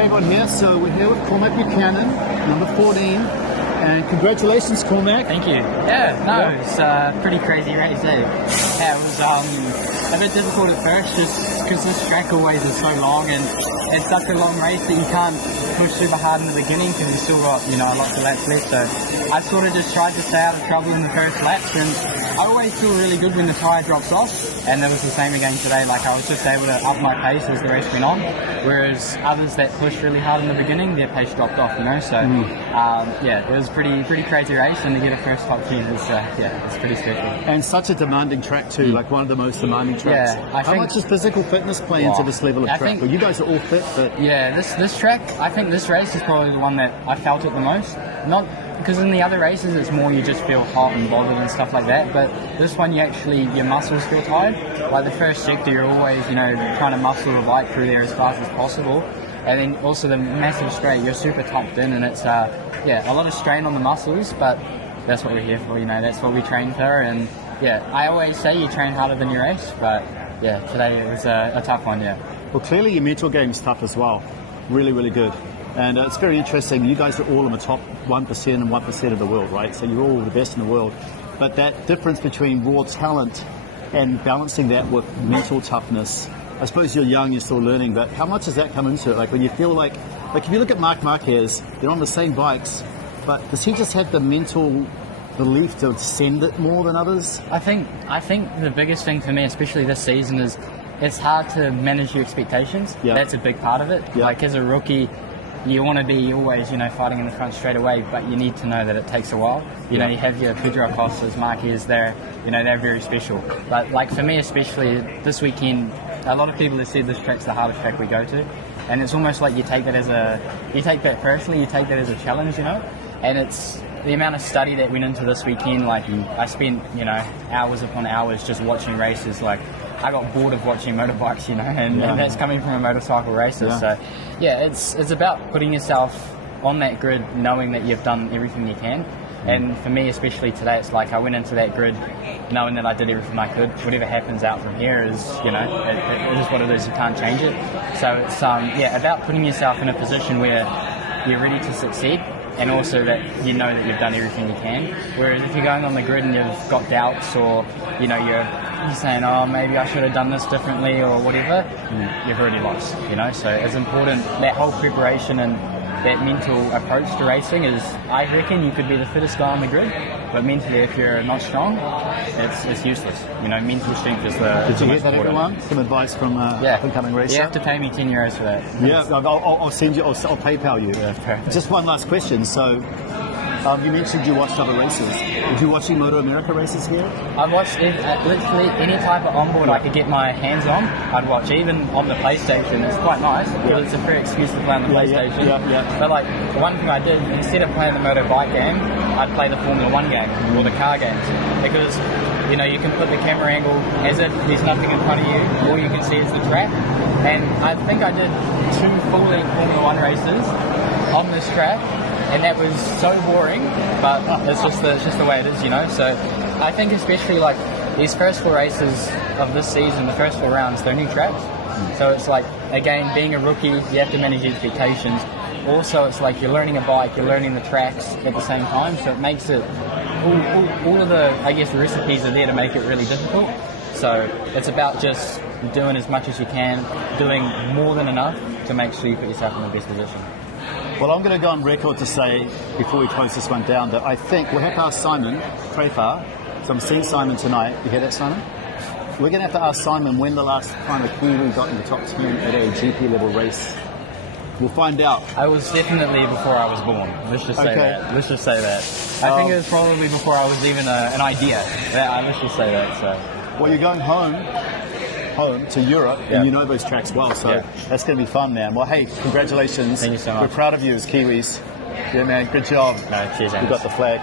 everyone here. So we're here with Cormac Buchanan, number 14. And congratulations, Cormac. Thank you. It's a pretty crazy race, eh? Yeah, it was a bit difficult at first just because this track always is so long and it's such a long race that you can't push super hard in the beginning because you've still got, lots of laps left. So I sort of just tried to stay out of trouble in the first laps, and I always feel really good when the tyre drops off, and that was the same again today. Like, I was just able to up my pace as the race went on, whereas others that pushed really hard in the beginning, their pace dropped off, So it was pretty crazy race, and to get a first top 10 is it's pretty special. And such a demanding track too, like one of the most demanding tracks. Yeah, How much does physical fitness play into this level of track? Well, you guys are all fit, but this track, I think this race is probably the one that I felt it the most. Not because in the other races it's more you just feel hot and bothered and stuff like that, but this one your muscles feel tired. Like the first sector, you're always trying to muscle the bike through there as fast as possible, and then also the massive straight, you're super topped in, and it's a lot of strain on the muscles, but that's what we're here for. That's what we train for, and I always say you train harder than you race, but today it was a tough one. Well, clearly your mental game's tough as well. Really, really good. And it's very interesting. You guys are all in the top 1% and 1% of the world, right? So you're all the best in the world. But that difference between raw talent and balancing that with mental toughness, I suppose you're young, you're still learning, but how much does that come into it? Like when you feel like if you look at Marc Marquez, they're on the same bikes, but does he just have the mental belief to send it more than others? I think the biggest thing for me, especially this season, is it's hard to manage your expectations. Yeah. That's a big part of it. Yeah. Like as a rookie, you want to be always, fighting in the front straight away, but you need to know that it takes a while. You have your Pedro Costas, Marquez, they're very special. But like for me especially, this weekend, a lot of people have said this track's the hardest track we go to, and it's almost like you take that personally, you take that as a challenge, and it's the amount of study that went into this weekend. Like I spent, hours upon hours just watching races. Like I got bored of watching motorbikes, and that's coming from a motorcycle racer. So it's about putting yourself on that grid, knowing that you've done everything you can. And for me, especially today, it's like I went into that grid knowing that I did everything I could. Whatever happens out from here is, it is what it is. You can't change it. So it's about putting yourself in a position where you're ready to succeed, and also that you know that you've done everything you can. Whereas if you're going on the grid and you've got doubts, or you're saying, oh, maybe I should have done this differently or whatever, you've already lost. So it's important, that whole preparation and that mental approach to racing is, I reckon you could be the fittest guy on the grid, but mentally if you're not strong, it's useless. Mental strength is the... Did you get that, everyone? Some advice from up-and-coming racer? You have to pay me €10 for that. Yeah, I'll send you, I'll PayPal you. Yeah, perfect. Just one last question. So, you mentioned you watched other races. Did you watch any Moto America races here? I've watched literally any type of onboard I could get my hands on, I'd watch, even on the PlayStation. It's quite nice because it's a fair excuse to play on the PlayStation. But like, one thing I did, instead of playing the motorbike game, I'd play the Formula 1 game or the car games, because you can put the camera angle as if there's nothing in front of you, all you can see is the track. And I think I did 2 full-length Formula 1 races on this track, and that was so boring, but it's just the way it is, So I think especially like these first 4 races of this season, the first 4 rounds, they're new tracks. So it's like, again, being a rookie, you have to manage your expectations. Also, it's like you're learning a bike, you're learning the tracks at the same time, so it makes it, all of the, recipes are there to make it really difficult. So it's about just doing as much as you can, doing more than enough to make sure you put yourself in the best position. Well, I'm going to go on record to say, before we close this one down, that I think we'll have to ask Simon Trefar. So I'm seeing Simon tonight. You hear that, Simon? We're going to have to ask Simon when the last time a Kiwi got in the top 10 at a GP level race. We'll find out. I was definitely before I was born. Let's just say that. Let's just say that. I think it was probably before I was even an idea. Let's just say that. So. Well, you're going home to Europe, and you know those tracks well, so that's going to be fun, man. Well, hey, congratulations. Thank you so much. We're proud of you as Kiwis. Yeah, man, good job. No, cheers, You got the flag.